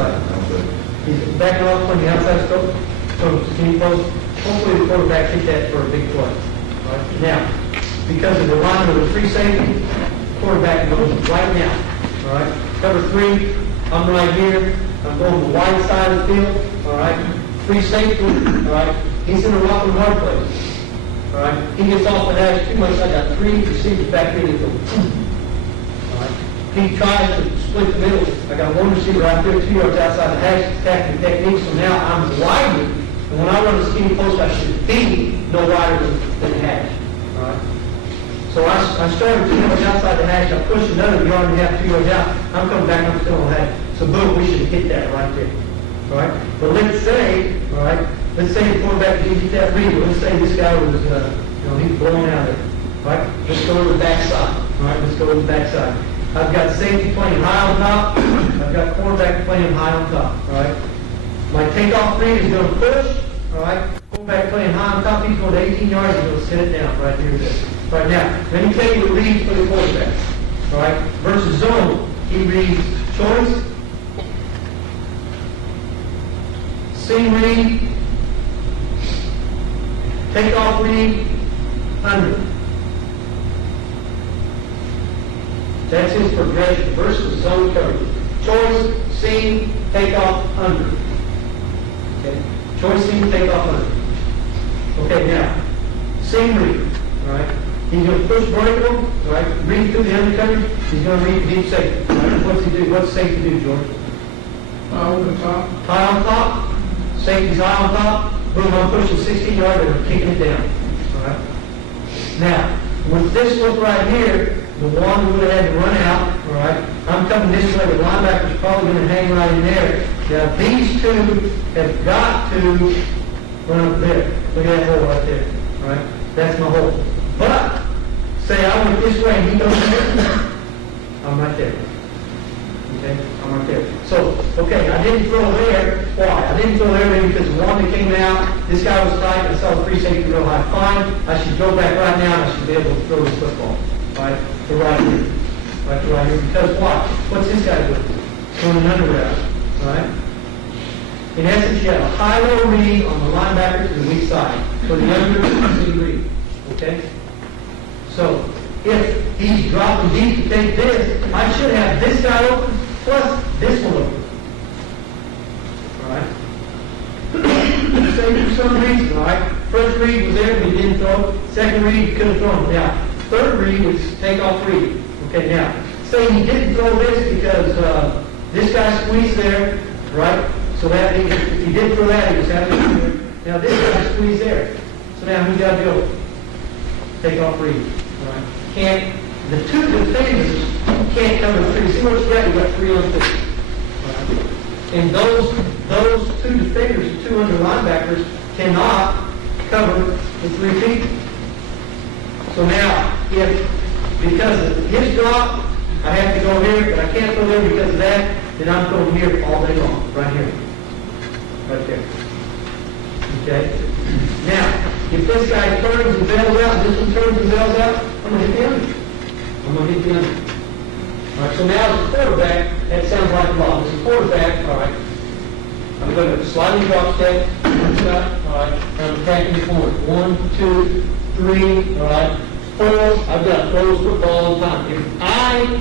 side. He's backing off from the outside scope, so skinny post. Hopefully the quarterback hit that for a big play. All right. Now, because of the line of the free safety, quarterback goes right now. All right. Cover 3, I'm right here. I'm going the wide side of the field. All right. Free safety. All right. He's in a rock and hard place. All right. He gets off the hash too much. I got 3 receivers back here that go. All right. He tries to split the middle. I got 1 receiver out there, 2 yards outside the hash, attacking technique. So now I'm widening. And when I run a skinny post, I should be no wider than the hash. All right. So I started 2 yards outside the hash. I pushed another yard and a half, 2 yards out. I'm coming back. I'm still on the hash. So boom, we should hit that right there. All right. But let's say, all right. Let's say the quarterback didn't get that read. Let's say this guy was, he's blowing out of it. All right. Let's go to the backside. All right. Let's go to the backside. I've got safety playing high on top. I've got quarterback playing high on top. All right. My takeoff read is going to push. All right. Quarterback playing high on top. He's going to 18 yards. He's going to sit it down right here. Right now. Let me tell you the read for the quarterback. All right. Versus zone. He reads choice, seam read, takeoff read, under. That's his progression versus zone coverage. Choice, seam, takeoff, under. Okay. Choice, seam, takeoff, under. Okay, now, seam read. All right. He's going to push vertical. All right. Read through the undercoverage. He's going to read deep safety. All right. What's he do? What's safety do, George? High on the top. High on top. Safety's high on top. Boom, I'm pushing 16 yards and I'm kicking it down. All right. Now, with this look right here, the one would have had to run out. All right. I'm coming this way. The linebacker's probably going to hang right in there. Now, these 2 have got to run up there. Look at that hole right there. All right. That's my hole. But, say I went this way and he goes there, I'm right there. Okay, I'm right there. So, okay, I didn't throw there. Why? I didn't throw there maybe because the one that came out, this guy was tight, I saw the free safety real high. Fine, I should go back right now and I should be able to throw this football. Right? To right here. Right to right here. Because what? What's this guy doing? Doing an under route. Right? In essence, you have a high-low read on the linebacker to the weak side. For the under, it's read. Okay? So, if he's dropping deep to take this, I should have this guy open plus this one open. Alright? Say for some reason, alright? First read was there, but he didn't throw. Second read, he couldn't throw him. Now, third read was takeoff read. Okay, now, say he didn't throw this because this guy squeezed there, right? So that if he didn't throw that, he was having to do it. Now, this guy squeezed there. So now, who's got to go? Takeoff read. Right. The 2 defenders can't cover the 3. See what you got? You got 3 on 3. Right. And those 2 defenders, 2 under linebackers, cannot cover the 3 people. So now, because of his drop, I have to go here, but I can't go there because of that, then I'm going here all day long, right here, right there. Okay. Now, if this guy turns and bails out, and this one turns and bails out, I'm going to hit the under. I'm going to hit the under. All right, so now as a quarterback, that sounds like a lot. As a quarterback, all right, I'm going to sliding drop step, all right, and I'm attacking the corner. 1, 2, 3, all right, 4. I've got to throw this football all the time. If I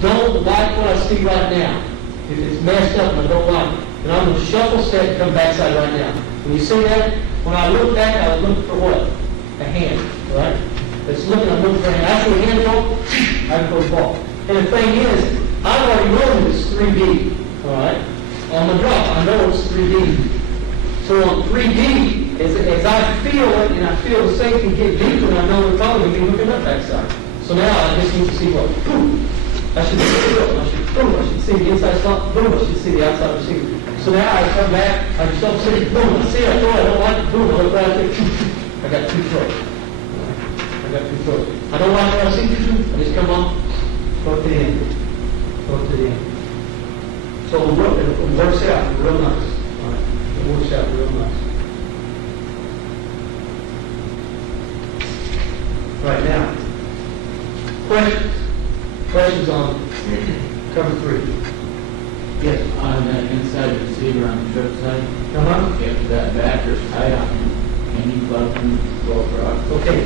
don't like what I see right now, if it's messed up and I don't like it, then I'm going to shuffle step and come backside right now. When you see that, when I look back, I was looking for what? A hand, right? I'm looking for a hand. After a hand go, I can throw the ball. And the thing is, I've already known it's 3D, all right? On the drop, I know it's 3D. So on 3D, as I feel it, and I feel the safety get deeper, and I know we're probably going to be looking up backside. So now I just need to see what, boom. I should see the inside slot, boom, I should see the outside receiver. So now I come back, I just don't see it, boom, I see it, I throw it, I don't like it, boom, I look right there, I got 2 throws. I got 2 throws. I don't like what I see, I just come on, throw it to the end. Throw it to the end. So it works out real nice. All right. It works out real nice. Right now, questions on cover 3. Yes. On that inside receiver on the trip side. Come on. If that backer's tight on him, can you plug him, go across? Okay,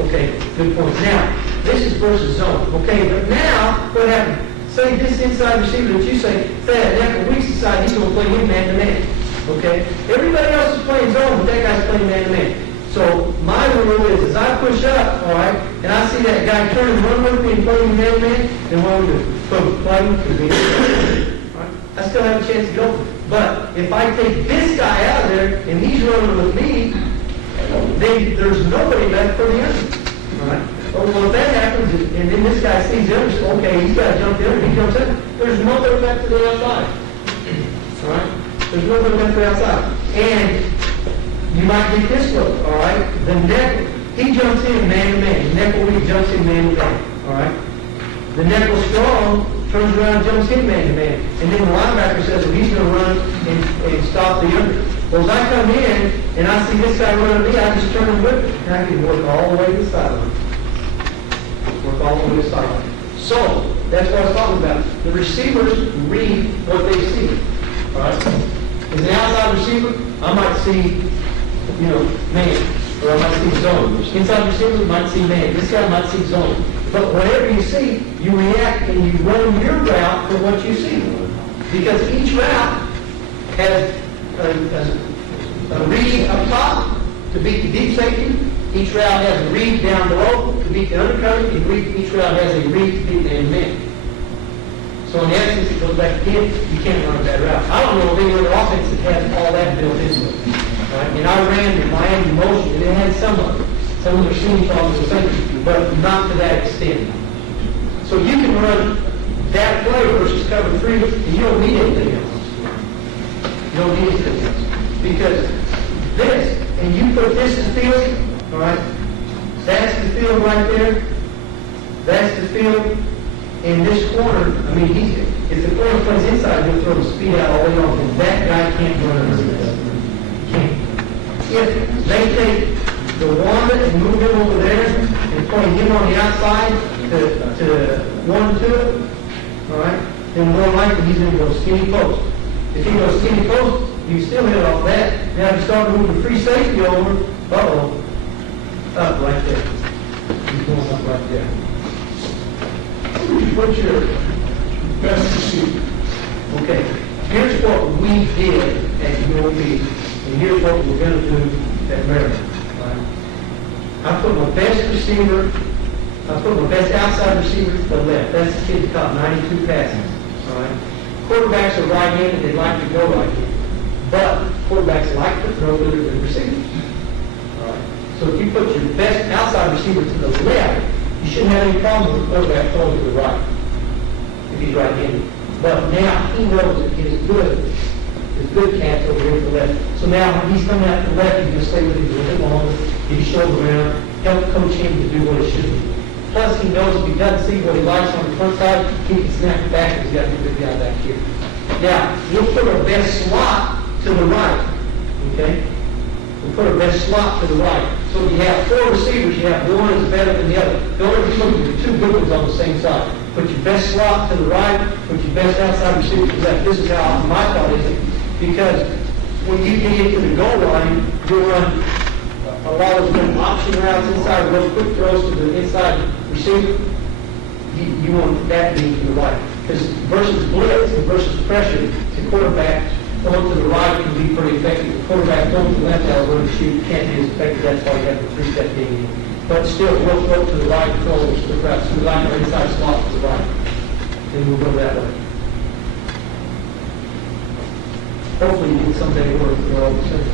okay, good point. Now, this is versus zone, okay, but now, what happened? Say this inside receiver that you say that after weeks inside, he's gonna play him man-to-man, okay? Everybody else is playing zone, but that guy's playing man-to-man. So, my rule is, as I push up, all right, and I see that guy turn and run with me and play me man-to-man, then what do we do? Boom, play him, because he I still have a chance to go. But if I take this guy out of there and he's running with me, then there's nobody left for the under. All right? Well, if that happens and then this guy sees the under, okay, he's got to jump in, he jumps in. There's nobody left to the outside. All right? There's nobody left to the outside. And you might get this look, all right? The nickel, he jumps in man-to-man. The nickel weak jumps in man-to-man. All right? The nickel strong turns around and jumps in man-to-man. And then the linebacker says, well, he's going to run and stop the under. Well, as I come in and I see this guy running me, I just turn and whip it. And I can work all the way to the sideline. Work all the way to the sideline. So, that's what I was talking about. The receivers read what they see. All right? As an outside receiver, I might see, man. Or I might see zone. Inside receiver might see man. This guy might see zone. But whatever you see, you react and you run your route for what you see. Because each route has a read up top to beat the deep safety. Each route has a read down below to beat the undercover. Each route has a read to beat the end man. So in essence, it goes back again, you can't run a bad route. I don't know of any other offense that has all that built into it. Right? And I ran the Miami motion, and it had some of it. Some of the machine problems or something, but not to that extent. So you can run that play versus cover 3, and you don't need anything else. You don't need anything else. Because this, and you put this in the field, all right, that's the field right there, that's the field, in this corner, I mean, if the corner plays inside, he'll throw the speed out all the way on, and that guy can't run under this. Can't. If they take the Wanda and move him over there and play him on the outside to 1-2, all right, then more likely he's going to go skinny post. If he goes skinny post, you still hit off that. Now if you start moving free safety over, up right there. He's going up right there. What's your best receiver? Okay, here's what we did at UOB, and here's what we're going to do at Maryland. I put my best receiver, I put my best outside receiver to the left. That's the kid that caught 92 passes. All right. Quarterbacks are right-handed, they like to go right-handed. But quarterbacks like to throw better than receivers. All right. So if you put your best outside receiver to the left, you shouldn't have any problem with the quarterback throwing to the right, if he's right-handed. But now he knows that his good cat's over here to the left. So now when he's coming out to the left, he's going to stay with him a little bit longer, get his shoulder around, help coach him to do what he should do. Plus, he knows if he doesn't see what he likes on the front side, he can snap it back and he's got a good guy back here. Now, we'll put our best slot to the right, okay? We'll put our best slot to the right. So if you have 4 receivers, you have one that's better than the other. Don't ever look at the 2 good ones on the same side. Put your best slot to the right, put your best outside receiver to the left. This is how my thought is. Because when you get into the goal line, you'll run a lot of those option routes inside, real quick throws to the inside receiver. You want that being to the right. Because versus blitz and versus pressure, the quarterback throwing to the right can be pretty effective. The quarterback throwing to the left out of the shoot can't be as effective. That's why you have the 3-step game. But still, we'll throw to the right and throw those quick routes. So we like our inside slot to the right. Then we'll go that way. Hopefully you get something to work for all the same.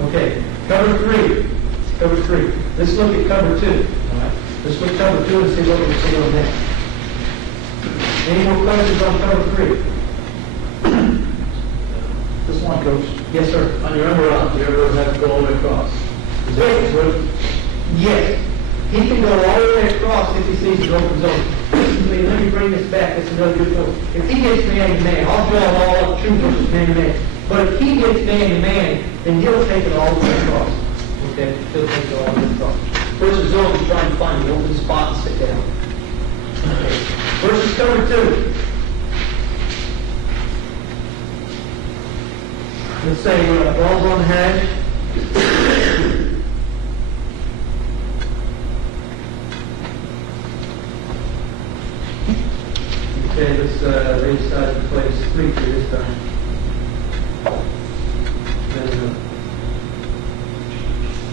Okay, cover 3. Cover 3. Let's look at cover 2. All right. Let's look at cover 2 and see what we see on that. Any more questions on cover 3? This one, Coach. Yes, sir. On your end around, do you ever have to go all the way across? Is that good? Yes. He can go all the way across if he sees the open zone. Let me bring this back. That's another good point. If he gets man-to-man, I'll draw it all up, true versus man-to-man. But if he gets man-to-man, then he'll take it all the way across. Okay? He'll take it all the way across. Versus zone, he's trying to find an open spot and sit down. Okay. Versus cover 2. let's say, balls on the hash. Okay, let's, they decided to play street for this time. Then,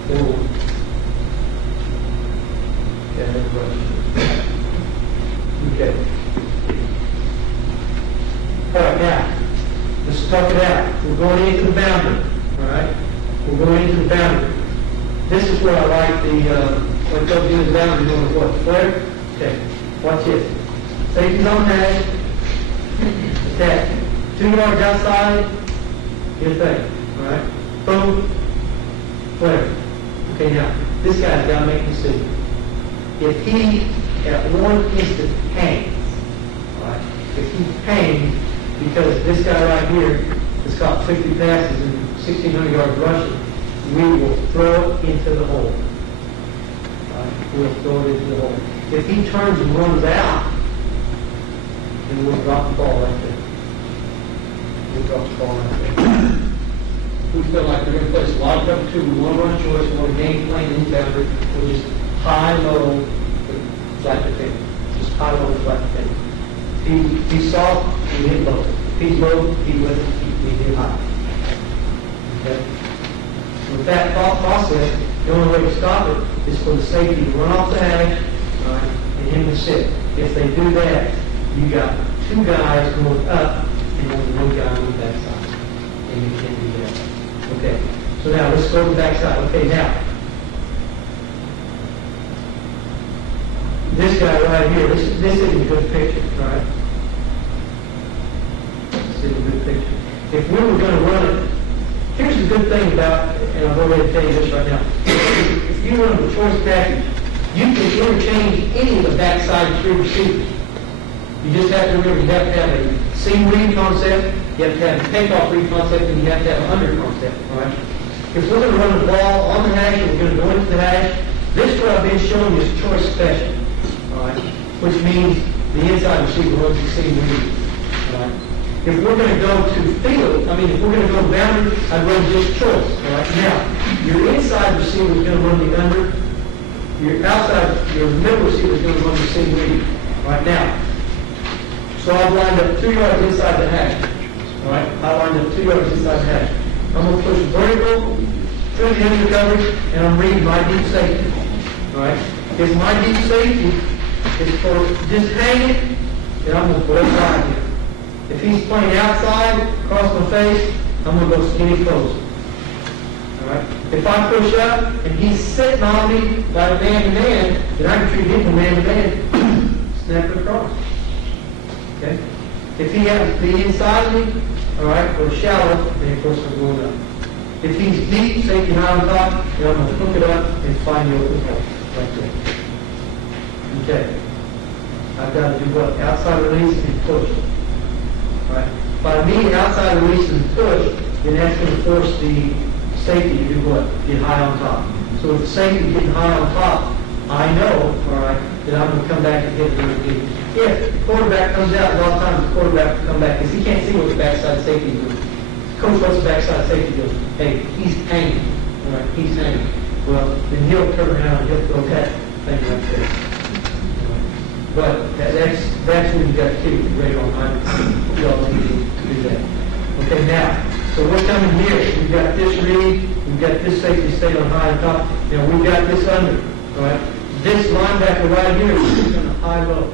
forward. Okay, everybody. Okay. All right, now, let's talk it out. We're going into the boundary, all right? We're going into the boundary. This is where I like the, what they'll do is boundary, doing what, flare? Okay, watch this. Safety's on hash. Attack. 2 yards outside, get a thing, all right? Boom, flare. Okay, now, this guy's got to make a decision. If he, at one instant, hangs, all right? If he hangs, because this guy right here has caught 50 passes and 1,600 yards rushing, we will throw it into the hole. All right? We'll throw it into the hole. If he turns and runs out, then we'll drop the ball right there. We'll drop the ball right there. We feel like we're going to play this lot of cover 2. We want to run choice, we want to game plan in boundary. We'll just high, low, flat to thin. Just high, low, flat to thin. He's soft, he hit low. If he's low, he hit high. Okay? With that thought process, the only way to stop it is for the safety to run off the hash, all right, and him to sit. If they do that, you got 2 guys going up and only 1 guy on the backside. And you can't do that. Okay. So now let's go to the backside. Okay, now. This guy right here, this isn't a good picture, right? This isn't a good picture. If we were going to run it, here's the good thing about, and I'm going to tell you this right now. If you run the choice package, you can interchange any of the backside 3 receivers. You just have to remember, you have to have a seam read concept, you have to have a takeoff read concept, and you have to have an under concept, all right? If we're going to run the ball on the hash, and we're going to go into the hash, this is what I've been showing you is choice special, all right? Which means the inside receiver runs the seam read, all right? If we're going to go to field, if we're going to go boundary, I'd run just choice, all right? Now, your inside receiver is going to run the under, your middle receiver is going to run the seam read, all right? Now, so I've lined up 2 yards inside the hash. All right? I lined up 2 yards inside the hash. I'm going to push vertical through the end of the coverage, and I'm reading my deep safety. All right? If my deep safety is for just hanging, then I'm going to go wide here. If he's playing outside, across my face, I'm going to go skinny close. All right? If I push up and he's sitting on me like man-to-man, then I can treat him from man-to-man, snap it across. Okay? If he happens to be inside me, all right, or shallow, then of course I'm going up. If he's deep, safety high on top, then I'm going to hook it up and find the open hole right there. Okay. I've got to do what? Outside release and push. All right. By me outside release and push, then that's going to force the safety to do what? Get high on top. So if the safety is getting high on top, I know, all right, that I'm going to come back and hit the deep. If the quarterback comes out, a lot of times the quarterback will come back because he can't see what the backside safety is doing. Coach, what's the backside safety doing? Hey, he's hanging. All right, he's hanging. Well, then he'll turn around and he'll throw that thing right there. But that's when you got to keep it right on time. You all need to do that. Okay, now, so we're coming here. We've got this read. We've got this safety stay on high and top. Now, we've got this under. All right. This linebacker right here is going to high-low.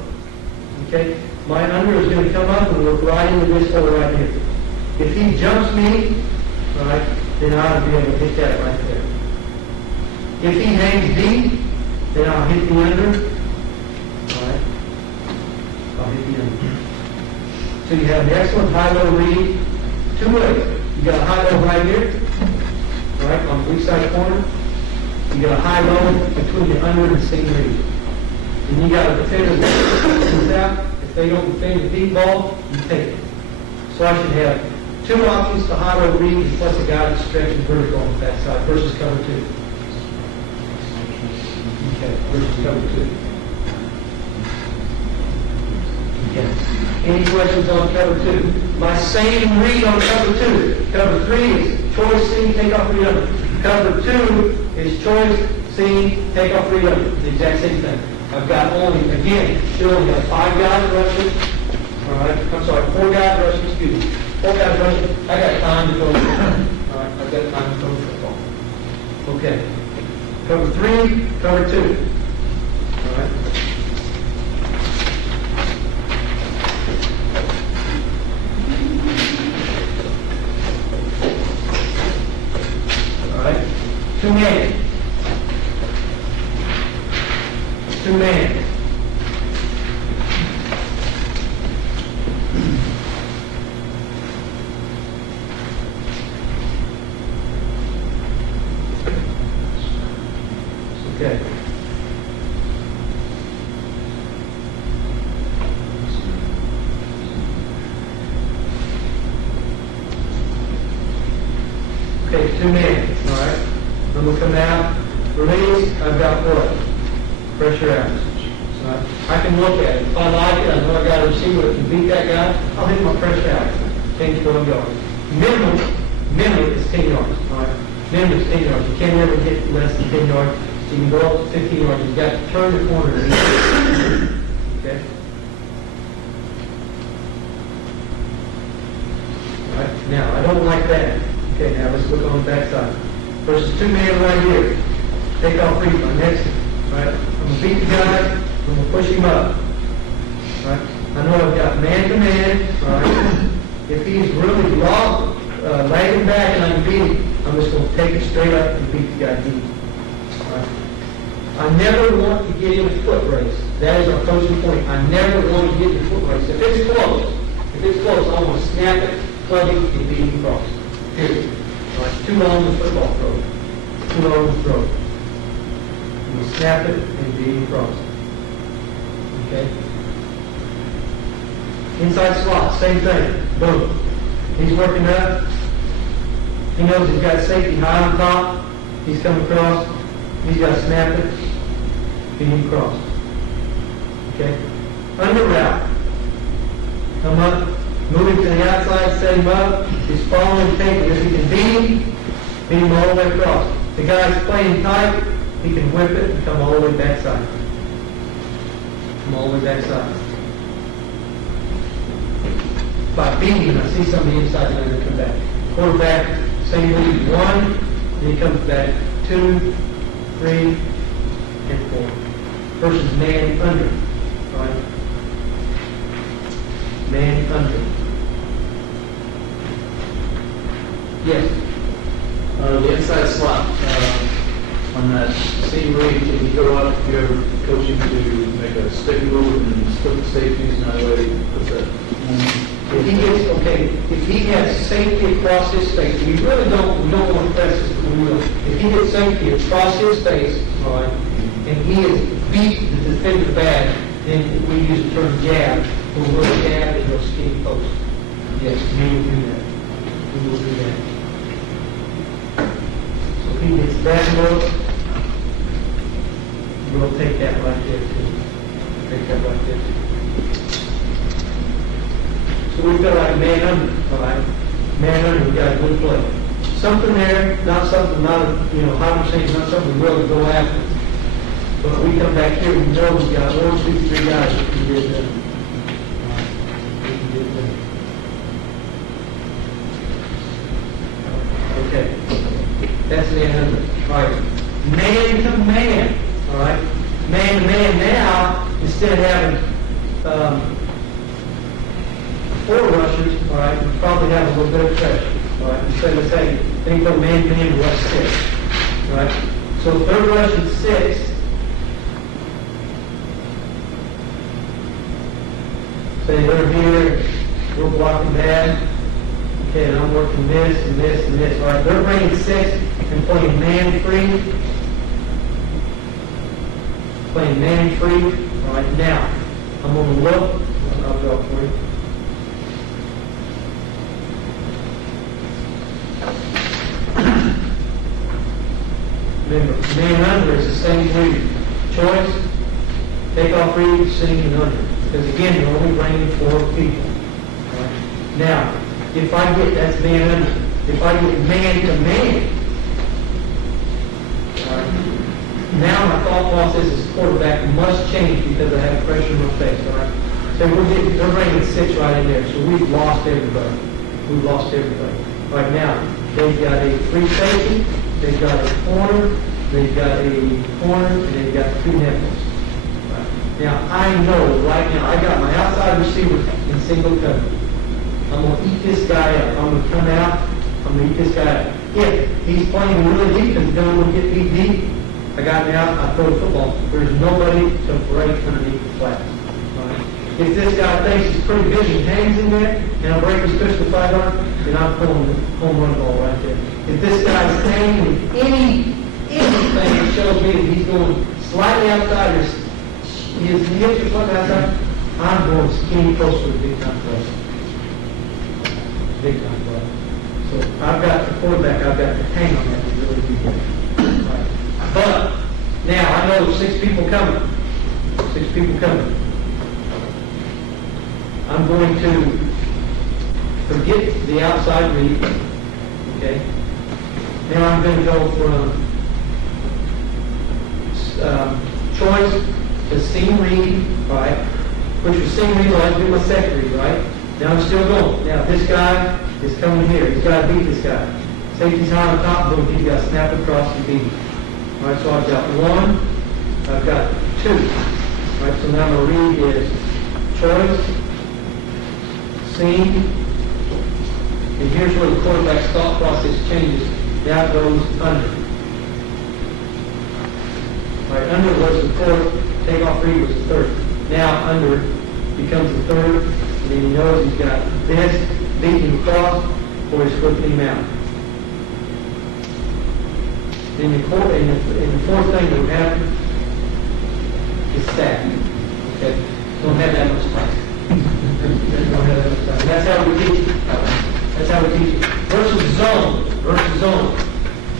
Okay? My under is going to come up and work right into this hole right here. If he jumps me, all right, then I ought to be able to hit that right there. If he hangs deep, then I'll hit the under. All right? I'll hit the under. So you have an excellent high-low read. 2 ways. You got a high-low right here, all right, on the weak side corner. You got a high-low between the under and the seam read. And you got a defender that comes out. If they don't defend the deep ball, you take it. So I should have 2 options to high-low read plus a guy that's stretching vertical on that side versus cover 2. Okay, versus cover 2. Yeah. Any questions on cover 2? My same read on cover 2. Cover 3 is choice C, take off read under. Cover 2 is choice C, take off read under. The exact same thing. I've got only, again, still only got 5 guys rushing. All right, I'm sorry, 4 guys rushing, excuse me. 4 guys rushing. I got time to go. All right, I've got time to go football. Okay. Cover 3, cover 2. All right. All right. 2-man. 2-man. Okay. Okay, 2-man, all right. Then we'll come out, release, I've got what? Pressure out. So I can look at it. If I like it, I know I got a receiver that can beat that guy, I'll hit my pressure out. 10 to 12 yards. Minimum is 10 yards, all right. Minimum is 10 yards. You can't ever get less than 10 yards. So you can go up to 15 yards. You've got to turn the corner. Okay? All right. Now, I don't like that. Okay, now let's look on the backside. Versus 2-man right here. Take off free, my next one. All right? I'm going to beat the guy. I'm going to push him up. All right? I know I've got man-to-man. All right? If he's really lagging back and I can beat him, I'm just going to take it straight up and beat the guy deep. All right? I never want to get in a foot race. That is our coaching point. I never want to get in a foot race. If it's close, I want to snap it, plug it, and beat him across. Period. All right? Too long the football throw. Too long the throw. I'm going to snap it and beat him across. Okay? Inside slot, same thing. Boom. He's working up. He knows he's got safety high on top. He's coming across. He's got to snap it. Beat him across. Okay? Under route. Come up. Moving to the outside, set him up. He's following, taking. If he can beat him all the way across. The guy's playing tight. He can whip it and come all the way backside. Come all the way backside. By beating him, I see some of the inside and then come back. Quarterback, same lead, 1, then he comes back, 2, 3, and 4. Versus man under, right? Man under. Yes. The inside slot, on that same read, can you go up if you're coaching to make a stick move and split the safeties and that way, what's that? If he gets, okay, if he has safety across his face, we don't want to press this, but we will. If he gets safety across his face, all right, and he has beat the defender bad, then we use the term jab. We'll jab and go skinny post. Yes, we will do that. We will do that. So if he gets that look, we'll take that right there too. Take that right there too. So we've got like a man under, all right? Man under, we've got a good play. Something there, not something, not a, 100%, not something we're willing to go after. But we come back here, we know we've got 1, 2, 3 guys that can get that. We can get that. Okay. That's man under. All right. Man to man, all right? Man to man now, instead of having 4 rushers, all right, we probably have a little bit of pressure, all right, instead of saying, they go man to man, rush 6, all right, so third rush is 6, say they're here, we're blocking that, okay, and I'm working this and this and this, all right, they're bringing 6 and playing man free, all right, now, I'm going to look, I'll go for you. Remember, man under is the same read. Choice, take off read, sitting and under. Because again, you're only bringing 4 people. Right? Now, if I get, that's man under, if I get man to man, right, now my thought process as quarterback must change because I have pressure in my face, all right? So they're bringing 6 right in there, so we've lost everybody. We've lost everybody. Right now, they've got a free safety, they've got a corner, and they've got 2 nickels. Right. Now, I know right now, I got my outside receiver in single coverage. I'm going to eat this guy up. I'm going to come out, I'm going to eat this guy up. If he's playing really deep and going to get beat deep, I got him out, I throw the football. There's nobody to break underneath the flats. Right. If this guy thinks he's pretty good and hangs in there, and I break his pistol 5 yard, then I'm pulling the home run ball right there. If this guy's hanging with anything that shows me that he's going slightly outside his hips or something outside, I'm going skinny close to the big time play. Big time play. So I've got the quarterback, I've got to hang on that to really be good. Right. But now I know 6 people coming. 6 people coming. I'm going to forget the outside read. Okay. Now I'm going to go from choice to seam read, right? Which was seam read, I'll do my second read, right? Now I'm still going. Now this guy is coming here. He's got to beat this guy. Safety's high on top, boom, he's got to snap across and beat him. All right, so I've got 1, I've got 2. All right, so now my read is choice, seam, and here's where the quarterback's thought process changes. Now it goes under. All right, under was the 4th, takeoff read was the 3rd. Now under becomes the 3rd, and then he knows he's got this, beating him across, or he's flipping him out. Then the 4th thing that would happen is sack. Okay? Don't have that much time. Don't have that much time. And that's how we teach it. That's how we teach it. Versus zone. Versus zone.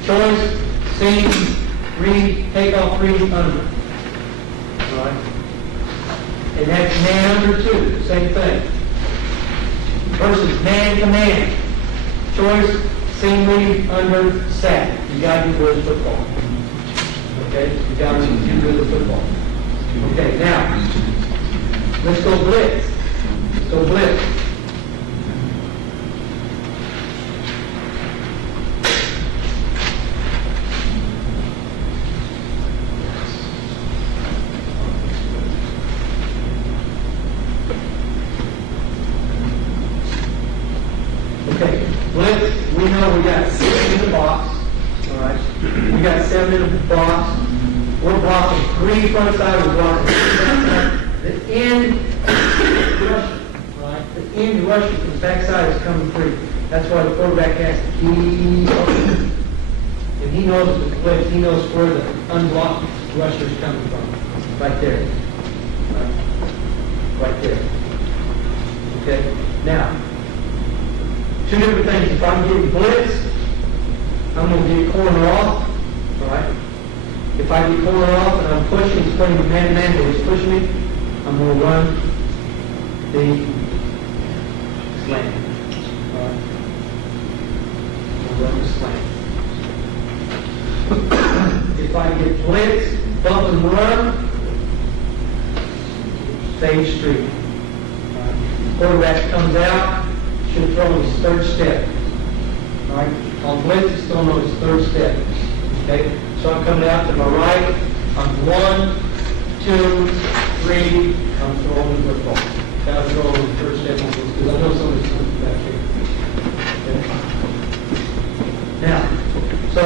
Choice, seam, read, takeoff, read, under. All right? And that's man under 2. Same thing. Versus man to man. Choice, seam, read, under, sack. You got to do good at football. Okay? You got to do good at football. Okay, now, let's go blitz. Let's go blitz. Okay, blitz, we know we got 6 in the box. All right, we got 7 in the box. We're blocking 3 front side, we're blocking 3 back side. The end rusher, right? The end rusher from the back side is coming free. That's why the quarterback has to keep open. And he knows the blitz, he knows where the unblocked rusher is coming from. Right there. Right there. Okay? Now, 2 different things. If I'm getting blitz, I'm going to get corner off. All right? If I get corner off and I'm pushing, he's playing man-to-man, but he's pushing me, I'm going to run the slant. All right? I'm going to run the slant. If I get blitz, bump and run, same street. All right? Quarterback comes out, should throw his 3rd step. All right? On blitz, he's throwing on his 3rd step. Okay? So I'm coming out to my right. I'm 1, 2, 3. I'm throwing the football. Now I'm throwing the 3rd step on this because I know somebody's coming back here. Okay? Now, so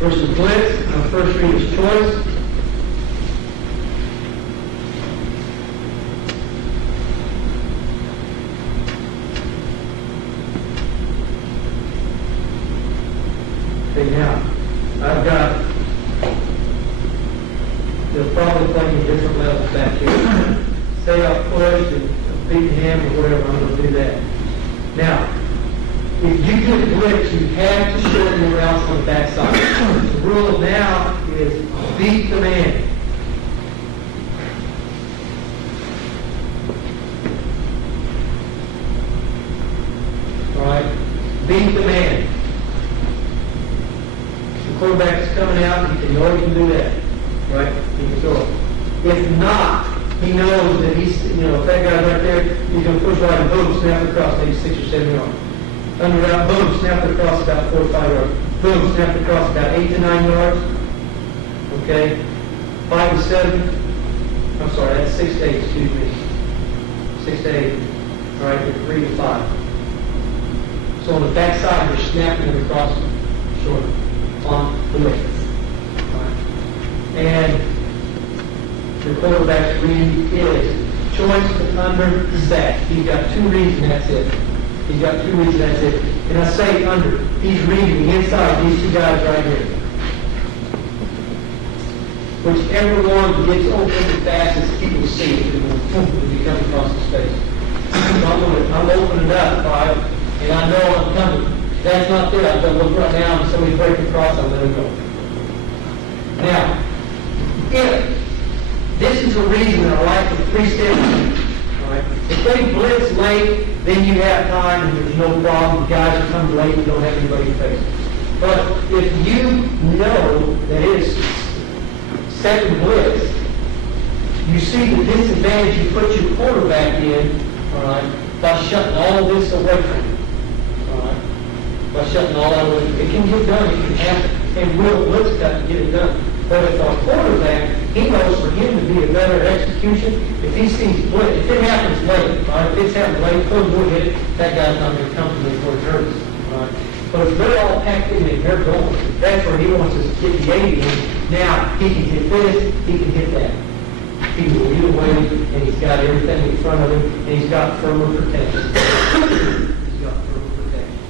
versus blitz, my first read is choice. Okay, now, I've got, they're probably playing at different levels back here. Say I've pushed and beat him or whatever, I'm going to do that. Now, if you get blitz, you have to shorten your routes on the backside. The rule now is beat the man. beat the man. The quarterback is coming out, you know he can do that, right? He can throw it. If not, he knows that he's, if that guy's right there, he's going to push right and boom, snap it across maybe 6 or 7 yards. Under route, boom, snap it across about 4 or 5 yards. Boom, snap it across about 8 to 9 yards. Okay? 5 to 7. I'm sorry, that's 6 to 8, excuse me. 6 to 8. All right, 3 to 5. So on the back side, you're snapping it across short on the left. And the quarterback's read is choice under sack. He's got 2 reads and that's it. He's got 2 reads and that's it. And I say under. He's reading the inside, these 2 guys right here. Whichever one gets open the fastest, he will see it when he comes across the space. I'm opening up, right? And I know I'm coming. That's not there. I'm going to look right now and somebody break across, I'm going to go. Now, if this is the reason that I like the 3-step. All right? If they blitz late, then you have time and there's no problem. The guys are coming late, you don't have anybody to face. But if you know that it is second blitz, you see the disadvantage you put your quarterback in, all right, by shutting all this away from him. All right? By shutting all that away. It can get done, it can happen. And Will Blitz got to get it done. But if our quarterback, he knows for him to be a better execution, if he sees blitz, if it happens late, all right, if it's happened late, put will hit it, that guy's not going to come to me before it hurts. All right? But if they're all packed in and they're going, that's where he wants us to get the 80 in. Now, he can hit this, he can hit that. He will lead away, and he's got everything in front of him, and he's got firmer protection. He's got firmer protection.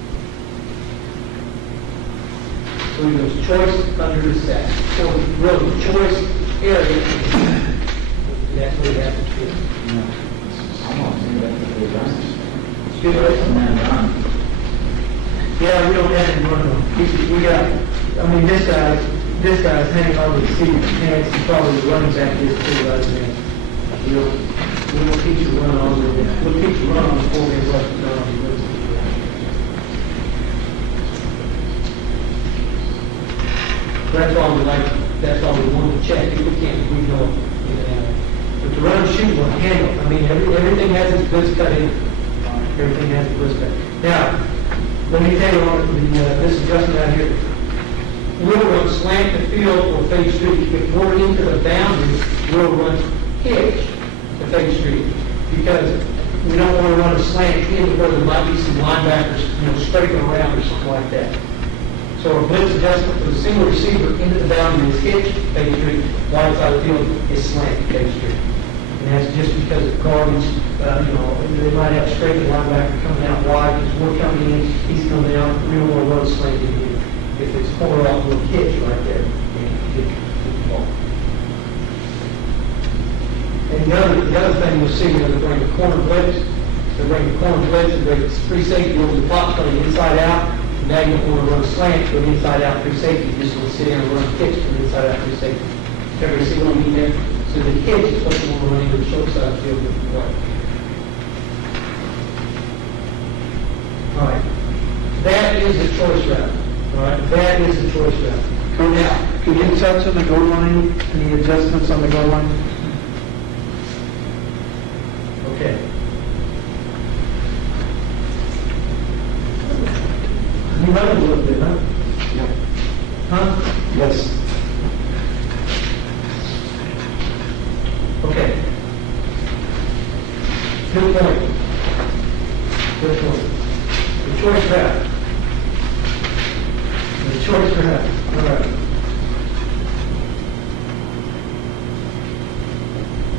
So he goes choice under the sack. So really, choice area, that's what he has to do. Excuse me? Yeah, we don't have him running. We got, this guy's hanging on the seat, and he's probably running back here too, right there. We'll teach you run on the, we'll teach you run on the 4 games left to go. That's all we like, that's all we want to check. If we can't, we know. But the run and shoot will handle. I mean, everything has its goods cut in. Everything has its goods cut. Now, let me tell you on this adjustment out here. We'll run slant to field or fade street. If we're into the boundary, we'll run hitch to fade street. Because we don't want to run a slant in where there might be some linebackers, scraping around or something like that. So a blitz adjustment for the single receiver into the boundary is hitch, fade street. Wide side of the field is slant, fade street. And that's just because of garbage. They might have a straight linebacker coming out wide because we're coming in, he's coming out. We don't want to run slant in here. If it's corner off, we'll hitch right there and get the ball. And the other thing you'll see when they bring the corner blitz, they bring the corner blitz and bring free safety over the top, coming inside out. Now you don't want to run a slant, but inside out free safety. You just want to sit down and run a hitch from inside out free safety. Everybody see what I mean there? So the hitch is what you want to run into the short side of the field with the play. All right. That is the choice route. All right. That is the choice route. Now, Can you touch on the goal line, any adjustments on the goal line? okay. You run a little bit, huh? Yeah. Huh? Yes. Okay. Good point. Good point. The choice route. The choice route. All right.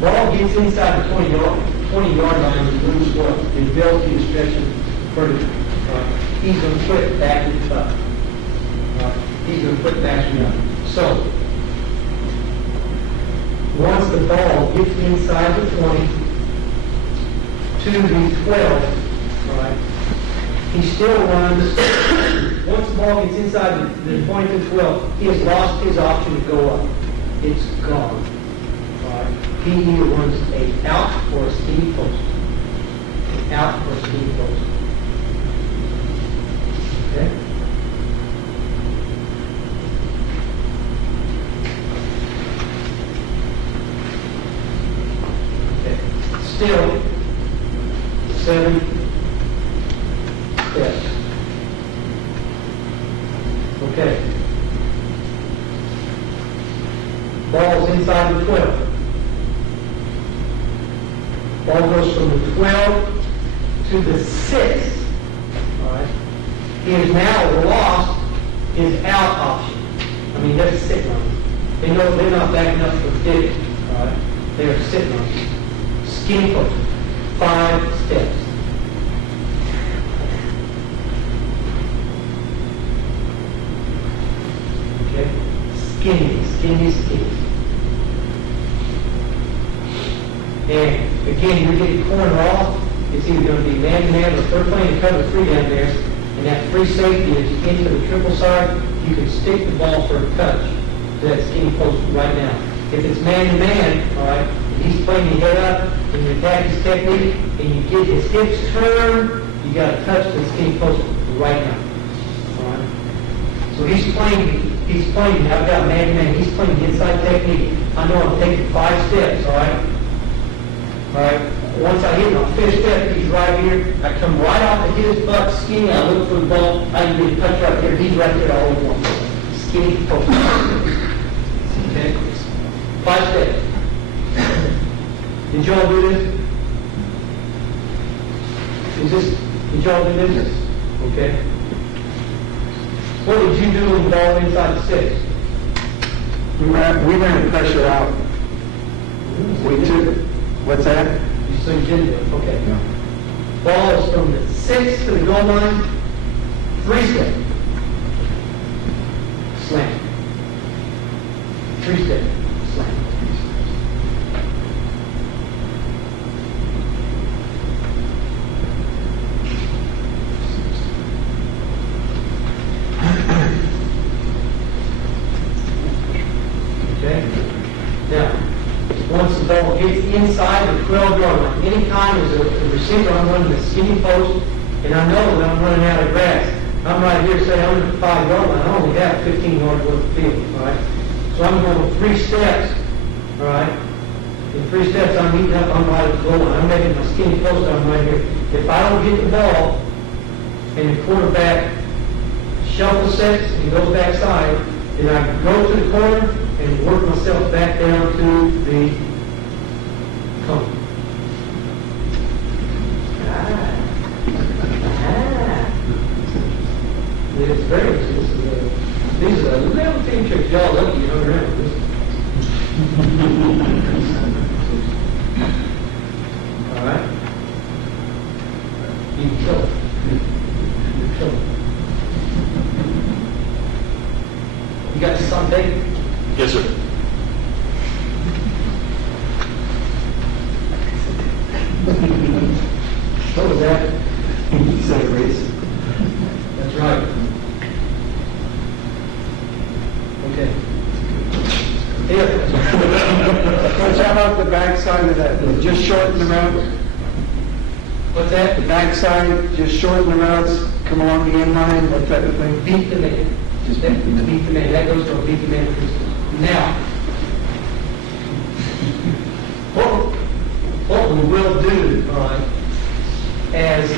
Ball gets inside the 20-yard line and moves what? The ability to stretch it vertically. He's going to quit back and up. He's going to quit back and up. So, once the ball gets inside the 20 to the 12, right, he still runs. Once the ball gets inside the 20 to 12, he has lost his option to go up. It's gone. Right. He either runs a out or a skinny post. An out or a skinny post. Okay. Ball's inside the 12. Ball goes from the 12 to the 6. All right. He has now lost his out option. I mean, they're sitting on it. They know they're not backing up for digging. All right. They are sitting on it. Skinny post. 5 steps. Okay. Skinny. And again, you're getting corner off. It's either going to be man-to-man or third playing cover 3 down there. And that free safety is into the triple side. You can stick the ball for a touch to that skinny post right now. If it's man-to-man, all right, and he's playing your head up and you attack his technique and you get his hips turned, you got to touch the skinny post right now. All right. So he's playing. I've got man-to-man. He's playing the inside technique. I know I'm taking 5 steps. All right. All right. Once I hit my 5th step, he's right here. I come right off of his butt, skinny. I look for the ball. I can get a touch right there. He's right there all over one. Skinny post. Okay. 5 steps. Did y'all do this? Did y'all do this? Okay. What did you do when the ball inside the 6? We ran the pressure out. We took, what's that? So you did it, okay. Ball is from the 6 to the goal line, 3 steps. Slam. 3 steps. Slam. Okay? Now, once the ball gets inside the 12-yard line, anytime as a receiver, I'm running the skinny post, and I know that I'm running out of grass. I'm right here, say I'm at the 5-yard line. I only have 15 yards worth of field, all right? So I'm going 3 steps, all right? In 3 steps, I'm meeting up, I'm right at the goal line. I'm making my skinny post, I'm right here. If I don't get the ball, and the quarterback shuffle sets and goes backside, then I go to the corner and work myself back down to the cone. It's very easy. These are little team tricks. Y'all lucky you hung around with this. All right? You can kill it. You kill it. You got something? Yes, sir. What was that? He said race. That's right. Okay. Here. Coach, how about the backside of that? Just shorten the route. What's that? The backside, just shorten the routes, come along the end line, that type of thing. Beat the man. Just beat the man. That goes to a beat the man. Now, what we will do, all right, as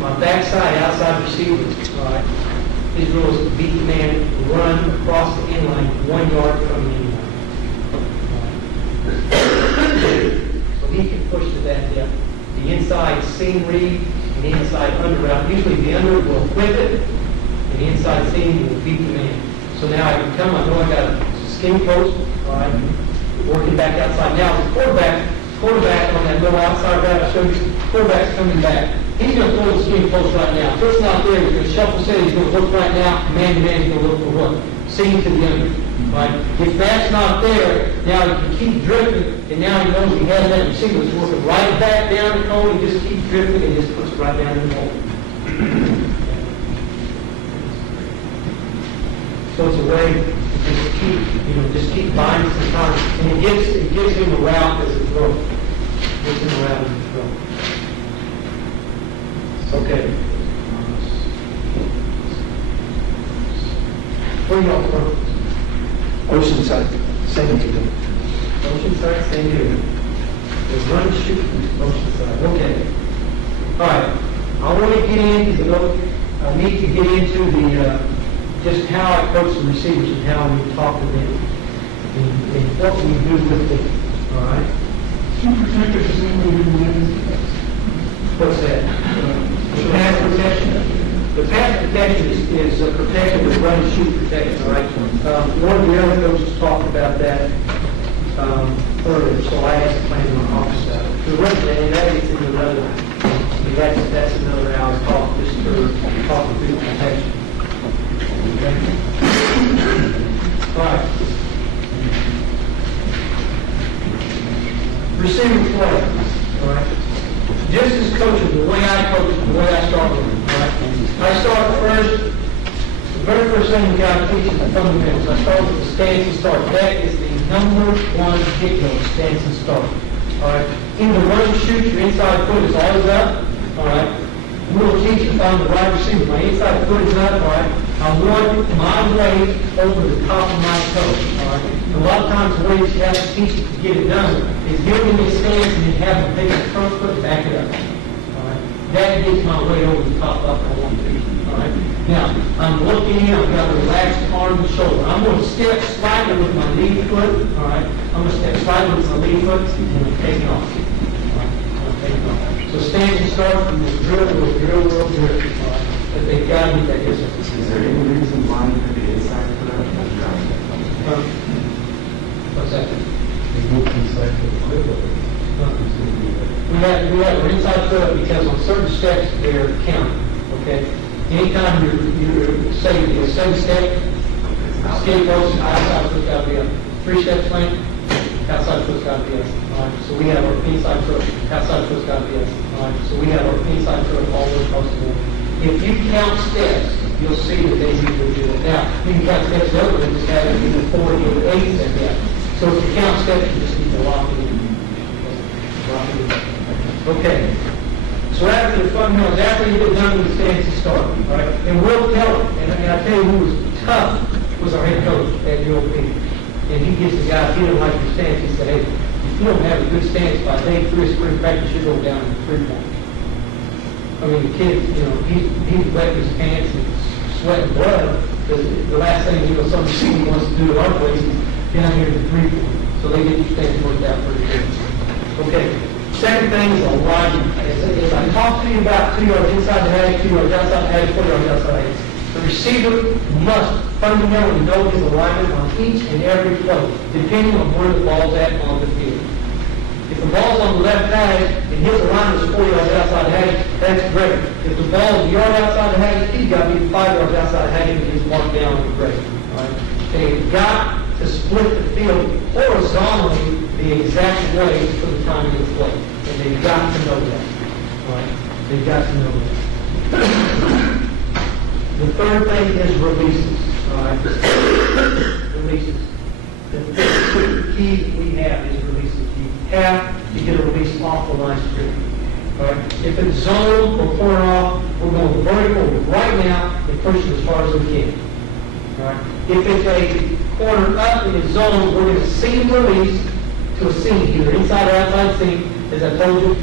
my backside outside receiver, all right, his rule is to beat the man, run across the end line 1 yard from the end line. So he can push to that depth. The inside seam read and the inside under route. Usually the under will whip it, and the inside seam will beat the man. So now I can come, I know I got a skinny post, all right, working back outside. Now the quarterback on that little outside route I showed you, quarterback's coming back. He's going to throw the skinny post right now. If it's not there, he's going to shuffle set, he's going to look right now, man-to-man, he's going to look for what? Seam to the under, right? If that's not there, now he can keep drifting, and now he knows he has that receiver. It's working right back down the cone, he just keeps drifting and just puts it right down in the hole. So it's a way to just keep buying some time. And it gives him a route as a throw. Gives him a route as a throw. Okay. Where y'all from? Oceanside, San Diego. Oceanside, San Diego. There's run and shoot from Oceanside. Okay. All right. I want to get into I need to get into the just how I coach the receivers and how we talk to them and what we do with them, all right? What's that? The pass protection. The pass protection is protection with run and shoot protection, all right? One of the other coaches talked about that earlier, so I asked the plan on office about it. The rest of that, that is in another, that's another hour talk, just for talking through protection. Okay? All right. Receiver play, all right? Just as coaching, the way I coach, the way I start with it, all right? I start first, the very first thing we got to teach is the fundamentals. I start with the stance and start. That is the number one hit-go, stance and start, all right? In the run and shoot, your inside foot is always up, all right? We'll teach if I'm the wide receiver. My inside foot is up, all right? I want my weight over the top of my toe, all right? A lot of times the way you have to teach it to get it done is give them a stance and then have them take the front foot and back it up, all right? That gets my weight over the top up I want to be, all right? Now, I'm looking in, I've got a relaxed arm and shoulder. I'm going to step slightly with my lead foot, all right? I'm going to step slightly with my lead foot and I'm taking off, all right? I'm taking off. So stand and start, we'll drill, all right? But they've got to be that distance. Is there any reason why you put the inside foot up and the ground? What's that? They move inside for the quick one. We have an inside foot up because on certain steps they're counted, okay? Anytime you're saying the same step, skate goes, outside foot's got to be up. 3 steps length, outside foot's got to be up. All right, so we have our inside foot, outside foot's got to be up. All right, so we have our inside foot all the way across the board. If you count steps, you'll see that they usually do it. Now, you can count steps over and just have it either 4 or 8 step gap. So if you count steps, you just need to lock it in. Lock it in. Okay. So after the fundamentals, after you get done with the stance and start, all right? And we'll tell them, and I tell you who was tough was our head coach at UOP. And he gives the guys, he didn't like your stance. He said, hey, if you don't have a good stance by day 3 of spring practice, you're going down to 3 points. I mean, the kid, he's wet his pants and sweating blood, because the last thing, some receiver wants to do at our place is get out here to 3 points. So they get these things worked out pretty good. Okay. Second thing is alignment. As I talked to you about 2 yards inside the hedge, 2 yards outside the hedge, 4 yards outside the hedge. The receiver must fundamentally know his alignment on each and every play, depending on where the ball's at on the field. If the ball's on the left hash and his alignment is 4 yards outside the hash, that's great. If the ball's a yard outside the hash, he's got to be 5 yards outside the hash and he's marked down with great. All right? They've got to split the field horizontally the exact way for the timing of the play. And they've got to know that. All right? They've got to know that. The third thing is releases. All right? Releases. The key we have is releases. You have to get a release off the line straight. All right? If it's zone or corner off, we're going vertical right now and push it as far as we can. All right? If it's a corner up in it's zone, we're going to seam release to a seam, either inside or outside seam. As I told you,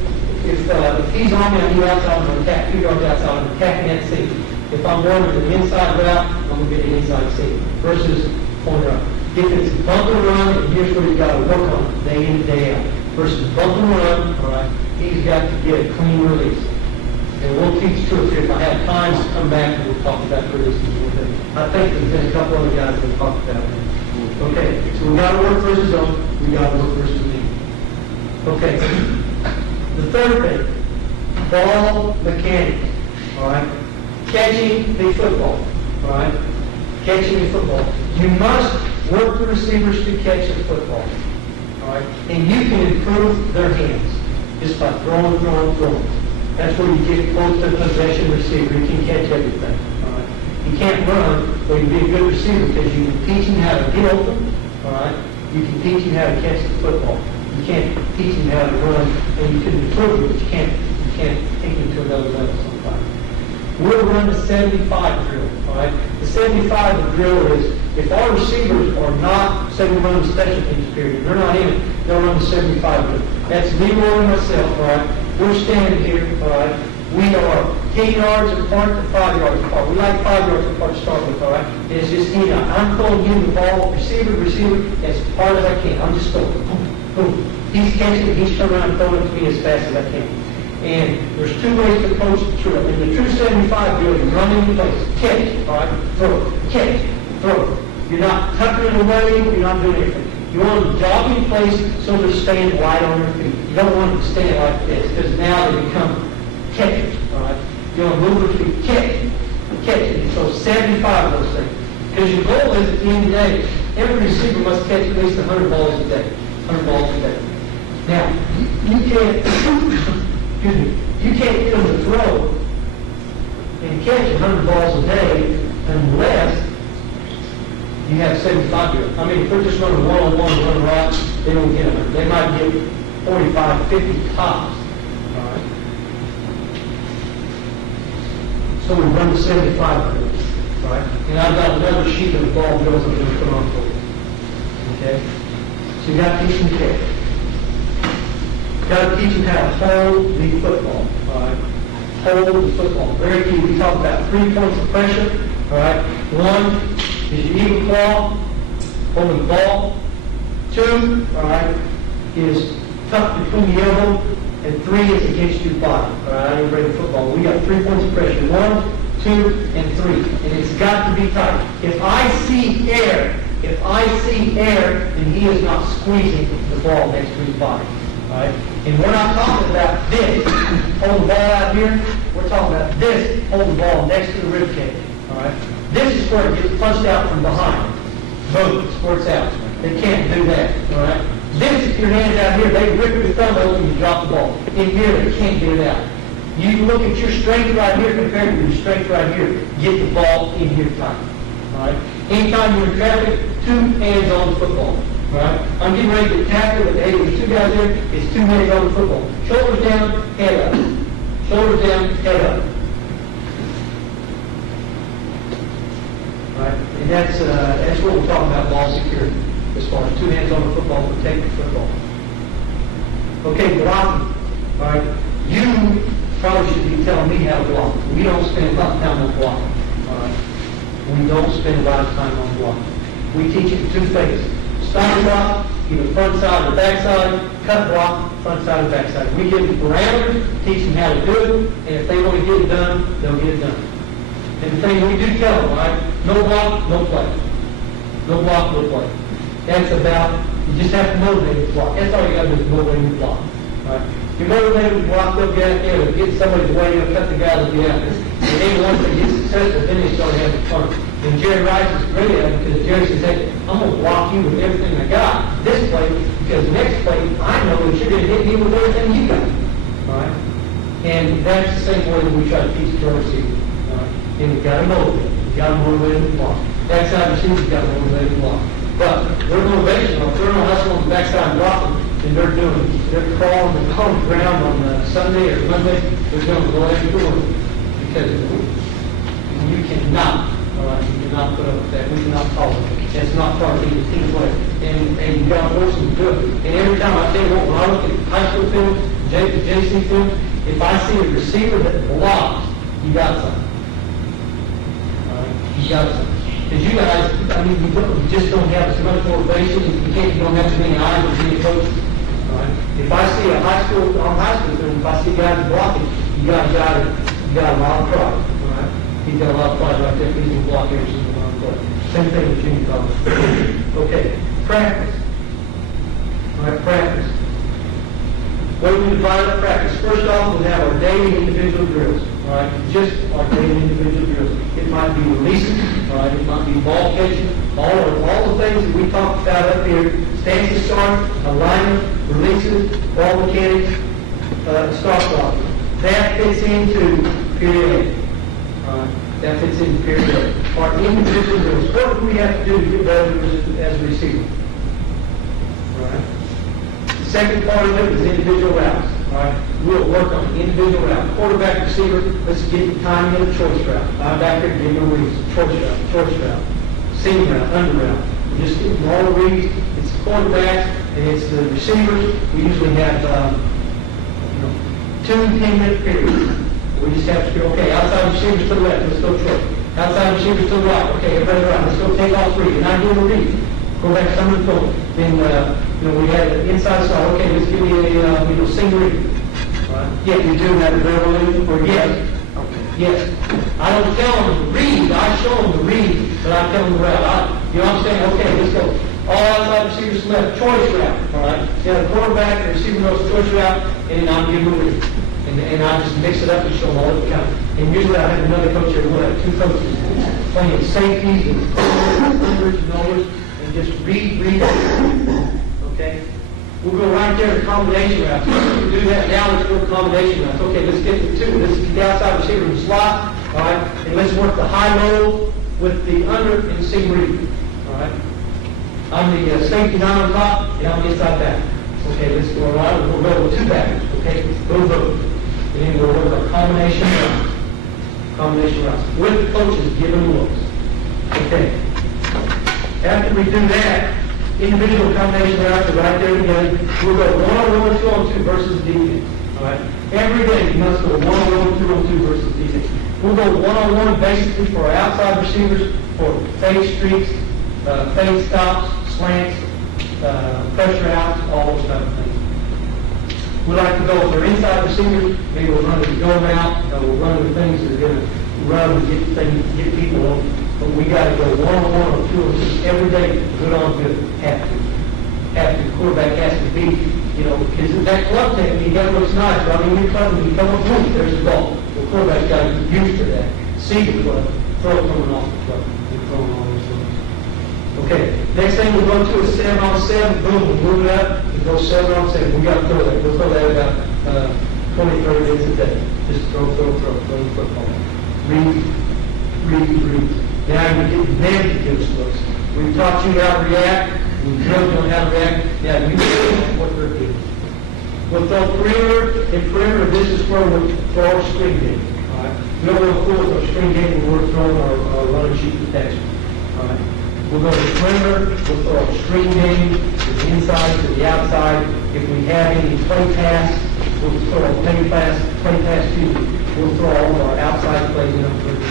if he's on me, I do outside, I'm going to attack 2 yards outside, I'm attacking that seam. If I'm running the inside route, I'm going to get the inside seam versus corner up. If it's bump and run, and here's what he's got to work on day in and day out. Versus bump and run, all right, he's got to get a clean release. And we'll teach 2 or 3. If I have time to come back and we'll talk about releases a little bit. I think there's been a couple other guys that will talk about it. Okay, so we got to work versus zone, we got to work versus knee. Okay, the third thing, ball mechanics, all right? Catching the football, all right? Catching the football. You must work the receivers to catch the football, all right? And you can improve their hands just by throwing. That's where you get close to the possession receiver. He can catch everything, all right? He can't run, but he can be a good receiver because you can teach him how to get open, all right? You can teach him how to catch the football. You can't teach him how to run, and you can improve it, but you can't take him to another level sometimes. We'll run the 75 drill, all right? The 75 drill is, if our receivers are not, say we run the special teams period, they're not in it, they'll run the 75 drill. That's me and myself, all right? We're standing here, all right? We are 10 yards apart to 5 yards apart. We like 5 yards apart to start with, all right? And it's just in out. I'm throwing him the ball, receiver, as hard as I can. I'm just throwing, boom, boom. He's catching it, he's turning around and throwing it to me as fast as I can. And there's two ways to approach the true. In the true 75 drill, you run into place, catch, all right? Throw, catch, throw. You're not tucking it away, you're not doing anything. You want them to jog in place so they're staying wide on their feet. You don't want them to stand like this, because now they become catchers, all right? You want to move their feet, catch. And so 75 of those things. Because your goal is, at the end of the day, every receiver must catch at least 100 balls a day. 100 balls a day. Now, you can't, excuse me, you can't get them to throw and catch 100 balls a day unless you have 75 here. I mean, if they're just running one-on-one, run right, they don't get them. They might get 45, 50 tops. All right. So we run the 75 drills. All right. And I've got another sheet of ball drills I'm going to put on for you. Okay. So you got to teach them to catch. Got to teach them how to hold the football. All right. Hold the football. Very key. We talk about 3 points of pressure. All right. 1 is your eagle claw, holding the ball. 2, all right, is tucked between the elbow, and 3 is against your body. All right, I didn't break the football. We got 3 points of pressure: 1, 2, and 3, and it's got to be tight. If I see air, then he is not squeezing the ball next to his body. All right, and we're not talking about this, hold the ball out here. We're talking about this, hold the ball next to the rib cage. All right. This is where it gets punched out from behind. Boom, squirts out. They can't do that, all right? This, if your hand's out here, they rip your thumb open and you drop the ball. In here, they can't get it out. You look at your strength right here compared to your strength right here. Get the ball in here tight, all right? Anytime you're in traffic, 2 hands on the football, all right? I'm getting ready to tackle with, hey, there's 2 guys there. It's 2 hands on the football. Shoulders down, head up. Shoulders down, head up. Right? And that's what we're talking about, ball security, as far as 2 hands on the football, protect the football. Okay, blocking. All right, you probably should be telling me how to block. We don't spend a lot of time on blocking. All right, we don't spend a lot of time on blocking. We teach it in 2 phases: stop block, either front side or back side; cut block, front side or back side. We give them parameters, teach them how to do it, and if they want to get it done, they'll get it done. And the thing we do tell them, right? No block, no play. No block, no play. That's about, you just have to motivate the block. That's all you got to do is motivate the block. Right? You're motivated to block, they'll get out there, they'll get somebody's way, they'll cut the guy that'll be out there. And then once they get successful, then they start having fun. And Jerry Rice is great at it because Jerry says, hey, I'm going to block you with everything I got this play, because the next play, I know that you're going to hit me with everything you got. All right? And that's the same way that we try to teach the receiver. And you've got to motivate. You've got to motivate the block. Backside receivers, you've got to motivate the block. But their motivation, if they're not hustling on the backside blocking, then they're crawling the ground on Sunday or Monday, they're going to go after it. Because you cannot, all right, you cannot put up with that. We cannot tolerate it. That's not part of the team play. And you've got to force them to do it. And every time I tell you what, when I look at high school film, JC film, if I see a receiver that blocks, you got something. You got something. Because you guys, I mean, you just don't have as much motivation. You don't have as many eyes as many coaches. All right? If I see a high school film, if I see guys blocking, you got a lot of pride. All right? He's got a lot of pride right there. He's going to block every single one play. Same thing with junior college. Okay, practice. All right, practice. What do we divide up practice? First off, we have our daily individual drills. All right, just our daily individual drills. It might be releasing, all right, it might be ball catching, all the things that we talked about up here: stance to start, alignment, releases, ball mechanics, start blocking. That fits into period A. All right, that fits into period A. Our individual drills. What do we have to do to get better as a receiver? All right. The second part of it is individual routes. All right, we'll work on the individual route. Quarterback, receiver, let's get the timing of the choice route. Linebacker, give them a read. Choice route. Seam route, under route. We just get them all the reads. It's the quarterbacks and it's the receivers. We usually have 2 10-minute periods. We just have to go, okay, outside receivers to the left, let's go Troy. Outside receivers to the right, okay, everybody right, let's go take all three. You're not doing a read. Go back some of the phone. Then, we had an inside slot, okay, let's give you a single read. Right? Yeah, you do that verbally, or yes? Okay. Yes. I don't tell them to read, I show them to read, but I tell them the route. You know what I'm saying? Okay, let's go. All outside receivers to left, choice route, all right? You have a quarterback, the receiver knows choice route, and I'm giving them a read. And I just mix it up and show them all the time. And usually I have another coach here, we'll have two coaches playing safeties and unders and overs, and just read. Okay? We'll go right there to combination routes. We'll do that now, let's go to combination routes. Okay, let's get the two. Let's get the outside receiver in the slot, all right? And let's work the high-low with the under and seam read, all right? I'm the safety nine on top, and I'm the inside back. Okay, let's go around, we'll go with two backers, okay? Go. And then we'll work our combination routes with the coaches giving looks. Okay. After we do that, individual combination routes are right there together. We'll go 1-on-1, 2-on-2 versus defense. All right. Every day you must go 1-on-1, 2-on-2 versus defense. We'll go 1-on-1 basically for our outside receivers for fade streaks, fade stops, slants, pressure outs, all those type of things. We like to go with our inside receivers, maybe we'll run the go route, we'll run the things that are going to run and get people on. But we got to go 1-on-1 or 2-on-2 every day, good on good. Have to. The quarterback has to be, because that club technique, that looks nice. But I mean, you come up, boom, there's the ball. The quarterback's got to get used to that. See the club, throw it coming off the club, and throwing all those things. Okay, next thing we'll go to is 7-on-7, boom, we'll move it up, and go 7-on-7. We got to throw that. We'll throw that about 20, 30 minutes a day. Just throw the football. Read. Now you get them to give us looks. We've taught you how to react, we've drilled you on how to react, now you know what they're doing. We'll throw perimeter, this is where we'll throw our screen game. All right? We don't want to fool with our screen game when we're throwing our run and shoot protection. All right? We'll go to the perimeter, we'll throw a screen game to the inside, to the outside. If we have any play pass, we'll throw a play pass to you. We'll throw all of our outside plays in the period.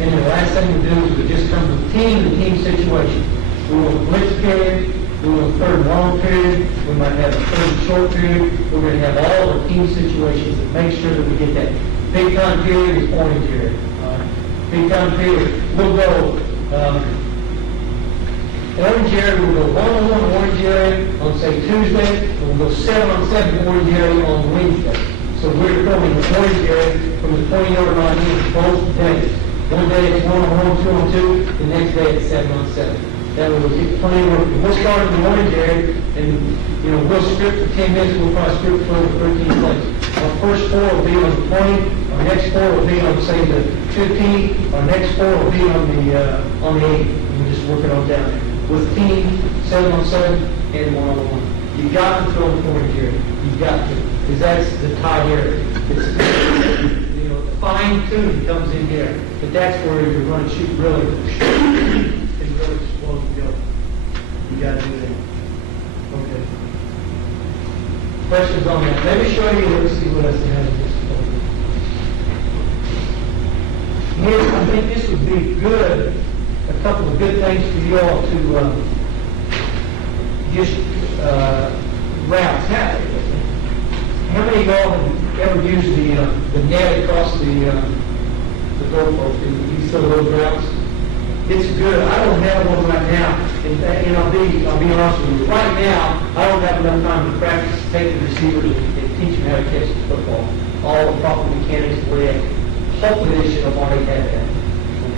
And the last thing we do is we just come to team situation. We will blitz period, we will third long period, we might have a third short period. We're going to have all of our team situations and make sure that we get that. Big time period is pointing period. Big time period, we'll go orange area, we'll go 1-on-1 orange area on, say, Tuesday, and we'll go 7-on-7 orange area on Wednesday. So we're going the orange area from the 20-yard line in both days. One day it's 1-on-1, 2-on-2, the next day it's 7-on-7. That way we'll get plenty of work. We'll start in the orange area, and we'll script for 10 minutes, we'll probably script for 13 plays. Our first 4 will be on the 20, our next 4 will be on, say, the 15, our next 4 will be on the 8, and we just work it on down there. With team, 7-on-7, and 1-on-1. You've got to throw the orange area. You've got to, because that's the tight area. It's, the fine tuning comes in there, but that's where you're going to shoot really, and really explode and go. You got to do that. Okay. Questions on that? Let me show you. Let's see what else they have in this. Here, I think this would be good. A couple of good things for you all to just routes. How many of y'all have ever used the net across the goalpost? You saw those routes? It's good. I don't have one right now, and I'll be honest with you. Right now, I don't have enough time to practice, take the receivers, and teach them how to catch the football. All the proper mechanics, the way. Hopefully, they should have already had that.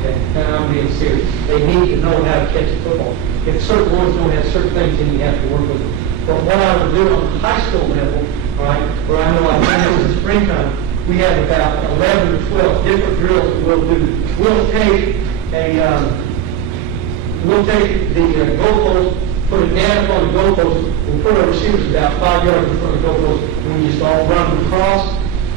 Okay, and I'm being serious. They need to know how to catch the football. If certain ones don't have certain things, then you have to work with them. But what I would do on the high school level, right, where I know I've done this in the springtime, we have about 11 or 12 different drills that we'll do. We'll take the goalpost, put a net up on the goalpost, we'll put our receivers about 5 yards in front of the goalpost, and we just all run them across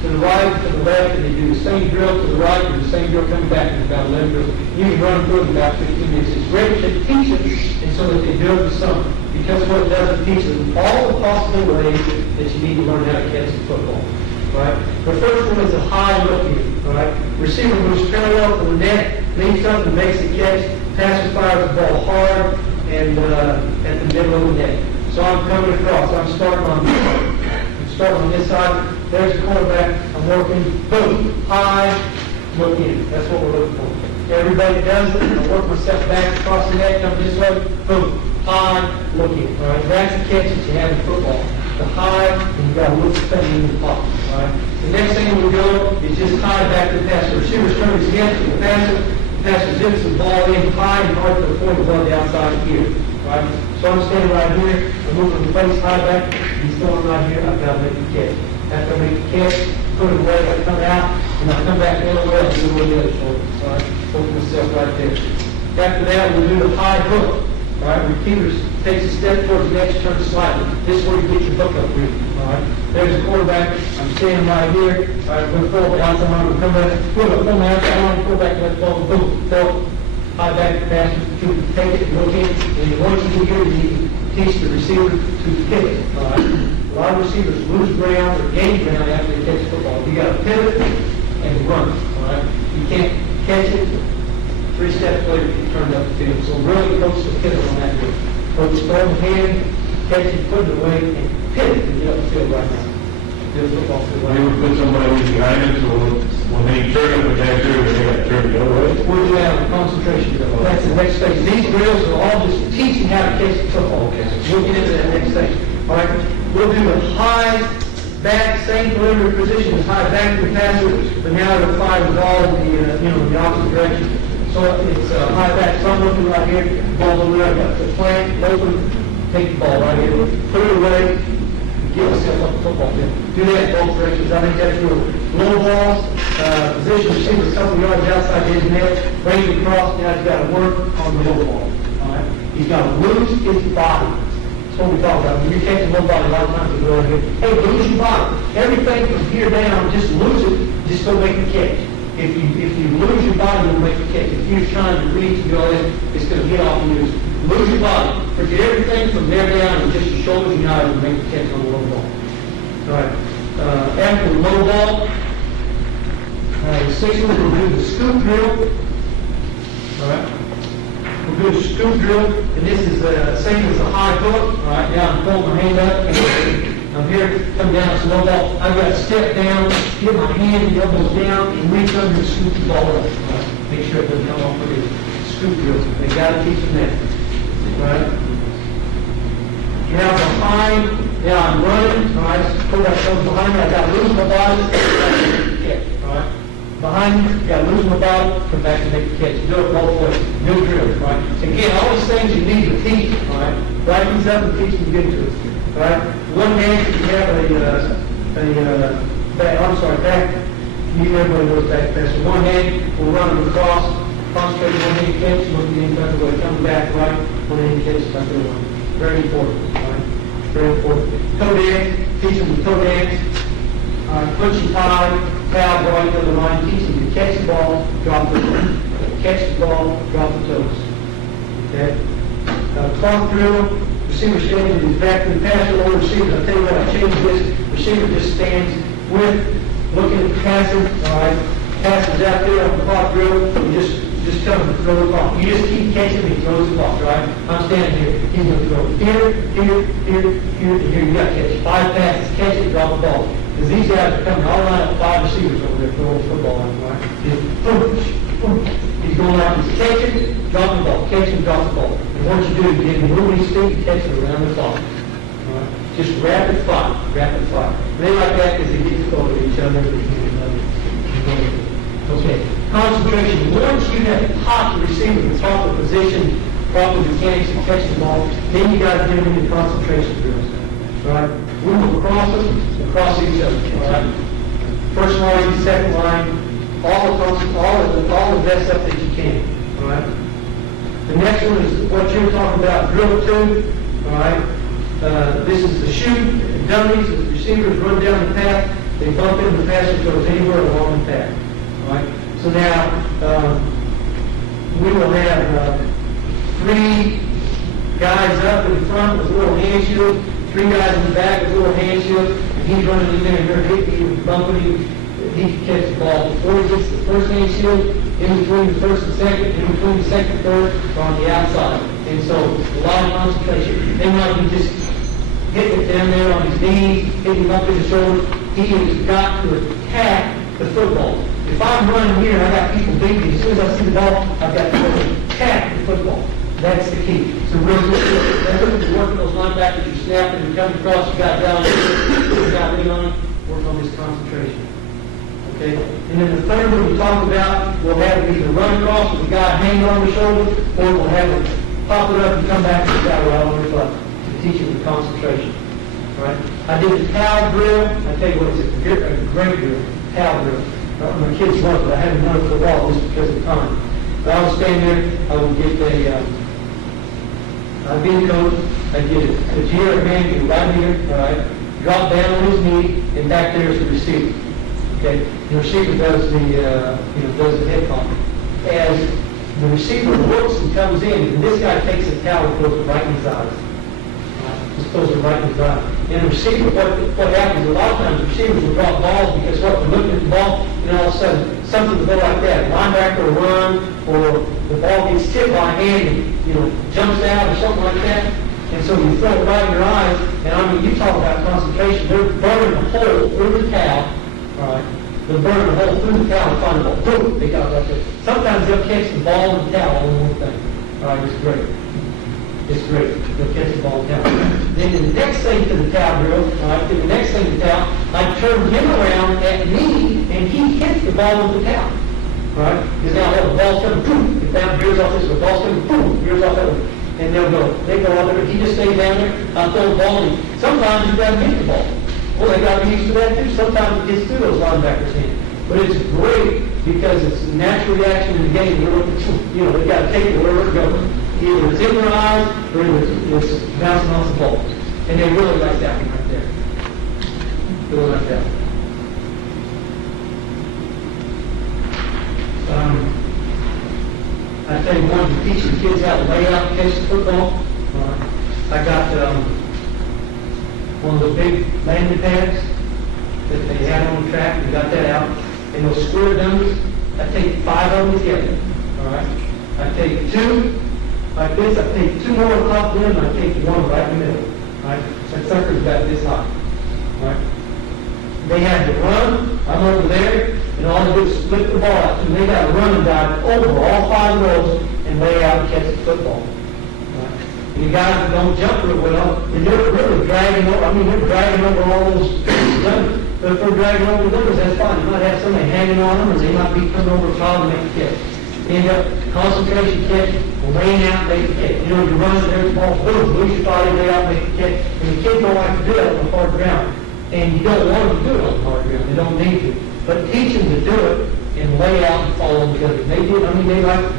to the right, to the left, and they do the same drill to the right, and the same drill coming back, and about 11 drills. You can run through it in about 15 minutes. It's great to teach them, and so that they do it for summer. Because what it does, it teaches them all the possible ways that you need to learn how to catch the football. all right? The first one is a high look in, all right? Receiver moves parallel to the net, leaps up and makes the catch, passer fires the ball hard and at the middle of the net. So I'm coming across, I'm starting on this side, there's the quarterback, I'm working, boom, high, look in. That's what we're looking for. Everybody does it, I work myself back across the net, come this way, boom, high, look in. All right, that's the catch that you have in football. The high, and you got to look at in the pocket. All right. The next thing we do is just high back to the passer. Receiver turns his head to the passer zips the ball in high and hard to the point above the outside here. All right. So I'm standing right here, I'm moving the face high back, he's going right here, I've got to make the catch. After I make the catch, put it away, I come out, and I come back the other way, I do the other shoulder. All right, hold myself right there. After that, we'll do the high hook. All right, receiver takes a step towards the next, turns slightly. This is where you get your hook up here. All right, there's the quarterback. I'm standing right here. All right, we're going to pull the outside line, we'll come back, pull the outside line, pull back, let the ball, boom, throw. High back to pass, to take it, look in, and once you get here, you teach the receiver to kick it. All right. A lot of receivers lose ground or gain ground after they catch the football. You got to pivot and run. All right. You can't catch it 3 steps later you turn up the field. So really coach the pivot on that one. Coach throw the hand, catch it, put it away, and pivot and get up the field right now. Get the football field right They now. would put somebody behind it, so when they turn up the back there, they got to turn the other way. We're doing a concentration drill. That's the next phase. These drills are all just teaching how to catch the football. We'll get into that next phase. All right. We'll do a high back, same delivery position as high back to the passer, but now it'll fire the ball in the opposite direction. So it's high back. So I'm looking right here. Ball over there. I got the plant, open, take the ball right here, put it away. Get yourself up the football field. Do that in both directions. I think that's real. Low balls, position receiver a couple yards outside his net, bring it across. Now he's got to work on the low ball. All right. He's got to lose his body. That's what we talk about. When you're catching low body, a lot of times we go out here, hey, lose your body. Everything from here down, just lose it. Just go make the catch. If you lose your body, you'll make the catch. If you're trying to reach and go in, it's going to get off you. Lose your body. Forget everything from there down and just your shoulders and eyes and make the catch on the low ball. All right. After the low ball, the sixth one, we'll do the scoop drill. All right. We'll do the scoop drill, and this is the same as the high hook. All right. Now I'm pulling my hand up, and I'm here, come down, it's low ball. I've got to step down, get my hand and elbows down, and reach under and scoop the ball up. All right. Make sure it doesn't come off with the scoop drill. They got to teach them that. Right? Now behind, now I'm running, all right, pull that shoulder behind me, I got to lose my body, catch, all right? Behind me, got to lose my body, come back and make the catch. Do it both ways, new drill, right? Again, all these things you need to teach, all right? Write these up and teach them to get to it, all right? One hand, you have back, everybody knows back pass. So one hand, we'll run them across, concentrate on one hand catch, look at the end back away, come back, right? One hand catch, back away. Very important, all right? Very important. Toe dance, teach them the toe dance. Punchy tie, foul, right to the line, teach them to catch the ball, drop the toes. Catch the ball, drop the toes. Okay? Clock drill, receiver standing his back to the passer, or receiver, I'll tell you what, I changed this. Receiver just stands with, looking at the passer, all right? Passer's out there on the clock drill, you just tell him to throw the ball. You just keep catching him, he throws the ball, right? I'm standing here, he's going to throw it here, here, here, here, and here. You got to catch 5 passes, catch it, drop the ball. Because these guys are coming all line up 5 receivers over there throwing the football on, right? Just boom, boom. He's going out, he's catching, dropping the ball, catching, drop the ball. And once you do, you get him moving his feet, catch it around the clock. Right? Just rapid fire, rapid fire. They like that because they get to go to each other. Okay, concentration. Once you have taught the receiver the proper position, proper mechanics to catch the ball, then you got to get them into concentration drills. All right? Move across them, across each other. All right? First line, second line, all the best up that you can. All right? The next one is what you're talking about, drill 2. All right? This is the shoot, dummies, the receivers run down the path, they bump into the passer goes anywhere along the path. All right? So now, we will have 3 guys up in front with little hand shields, 3 guys in the back with little hand shields, he's running in there and they're hitting him, bumping him, he can catch the ball before he gets to the first hand shield, in between the first and second, in between the second and third, or on the outside. And so, a lot of concentration. They might be just hitting it down there on his knees, hitting him up in the shoulder. He has got to attack the football. If I'm running here and I got people beating me, as soon as I see the ball, I've got to attack the football. That's the key. So really, that's what you're working those linebackers, you're snapping, you're coming across, you got down, you got lean on, work on this concentration. Okay? And then the third one we talked about, we'll have it either run across with the guy hanging on the shoulder, or we'll have it pop it up and come back to the guy right on the foot to teach him the concentration. All right? I did a towel drill. I tell you what, it's a great drill, towel drill. My kids love it. I haven't done it for a while just because of time. But I would stand there, I would get I'd be the coach, I'd get a generic man right here, all right, drop down on his knee, and back there is the receiver. Okay? The receiver does does the head pump. As the receiver looks and comes in, and this guy takes a towel and throws it right in his eyes. Just throws it right in his eyes. And the receiver, what happens a lot of times, receivers will drop balls because what, they're looking at the ball, and all of a sudden, something will go like that. Linebacker will run, or the ball gets tipped by a hand and, jumps out or something like that. And so you throw it right in your eyes, and I mean, you talk about concentration. They're burning a hole through the towel, all right? They're burning a hole through the towel to find the ball. Boom! They got it right there. Sometimes they'll catch the ball and the towel on one thing. All right, it's great. It's great. They'll catch the ball and towel. Then the next thing to the towel drill, all right, then the next thing to the towel, I turn him around at me, and he hits the ball with the towel. All right? Because now the ball's coming, boom! If that veers off this, the ball's coming, boom! Veers off that way. And they go out there, he just stays down there, I throw the ball, and sometimes he doesn't hit the ball. Well, they got to be used to that too. Sometimes it gets through those linebackers' hands. But it's great because it's a natural reaction in the game. They got to take it wherever it goes. Either it's in their eyes or it's bouncing off the ball. And they really like that one right there. Really like that. I tell you one, to teach the kids how to lay out and catch the football. I got one of those big landing pads that they had on the track. We got that out. And those square dummies, I take 5 of them together. All right. I take 2 like this. I take 2 more on top of them, and I take 1 right in the middle. All right. That sucker's about this high. All right. They had to run. I'm over there, and all I do is split the ball out. And they got to run and dive over all 5 rows and lay out and catch the football. And you guys that don't jump real well, and they're really dragging over, they're dragging over all those numbers. But if they're dragging over the numbers, that's fine. You might have somebody hanging on them, or they might be coming over a problem and make a catch. End up concentration catch, laying out, make a catch. You're running, there's the ball, boom, lose your body, lay out, make a catch. And the kids don't like to do that on the hard ground. And you don't want them to do it on the hard ground. They don't need to. But teach them to do it and lay out and follow them together. They did,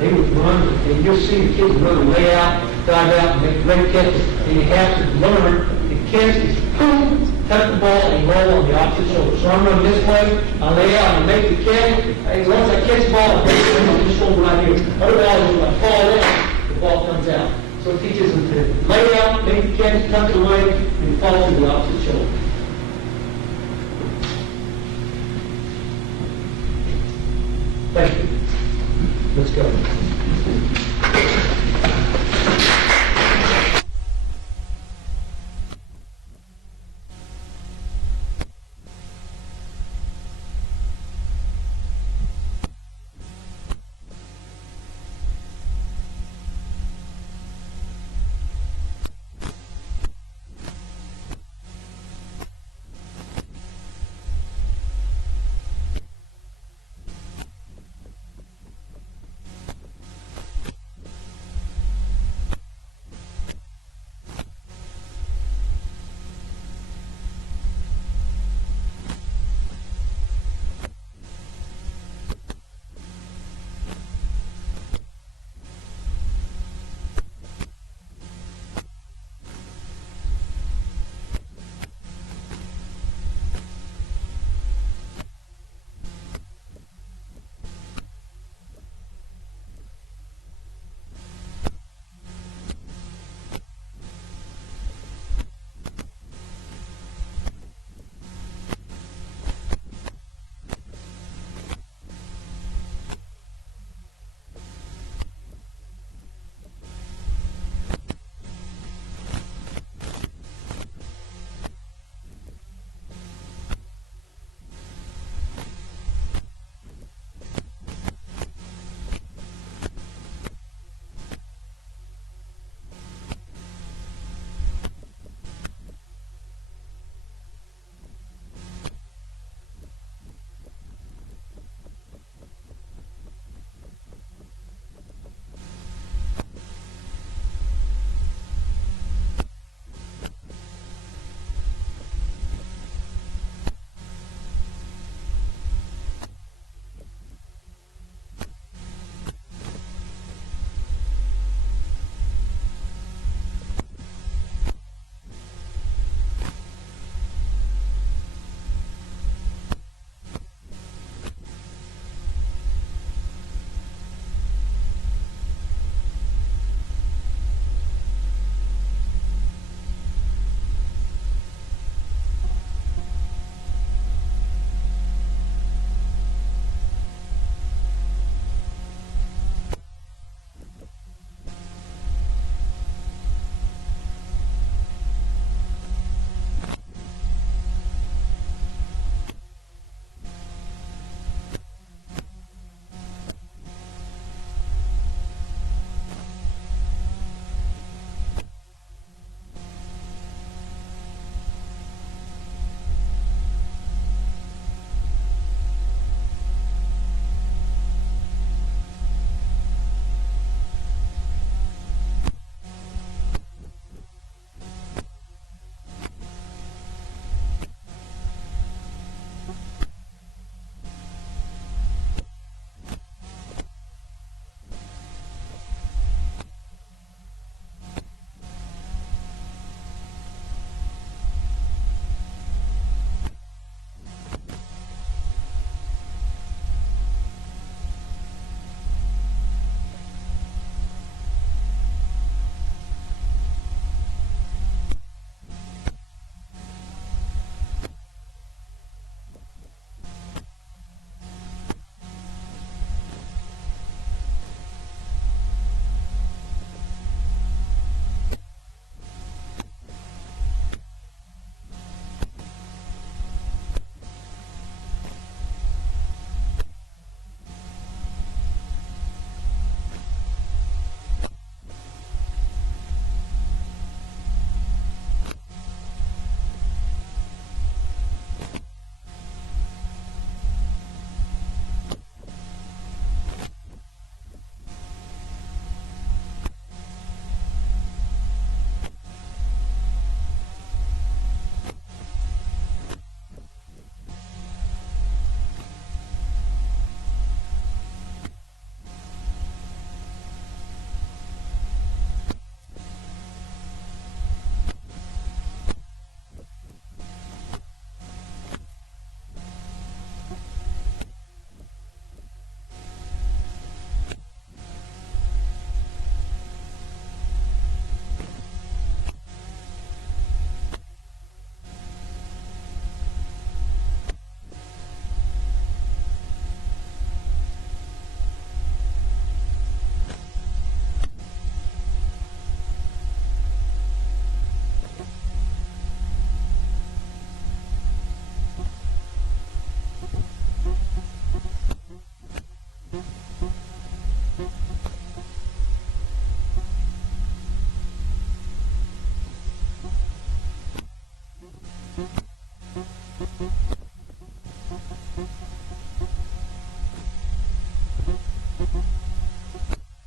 they would run, and you'll see the kids really lay out, dive out, and make great catches. And you have to learn to catch is boom, touch the ball, and roll on the opposite shoulder. So I'm running this way, I lay out and make the catch. As long as I catch the ball, I break this shoulder right here. Otherwise, when I fall down, the ball comes out. So it teaches them to lay out, make the catch, touch away, and fall to the opposite shoulder. Thank you. Let's go.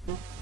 Huh?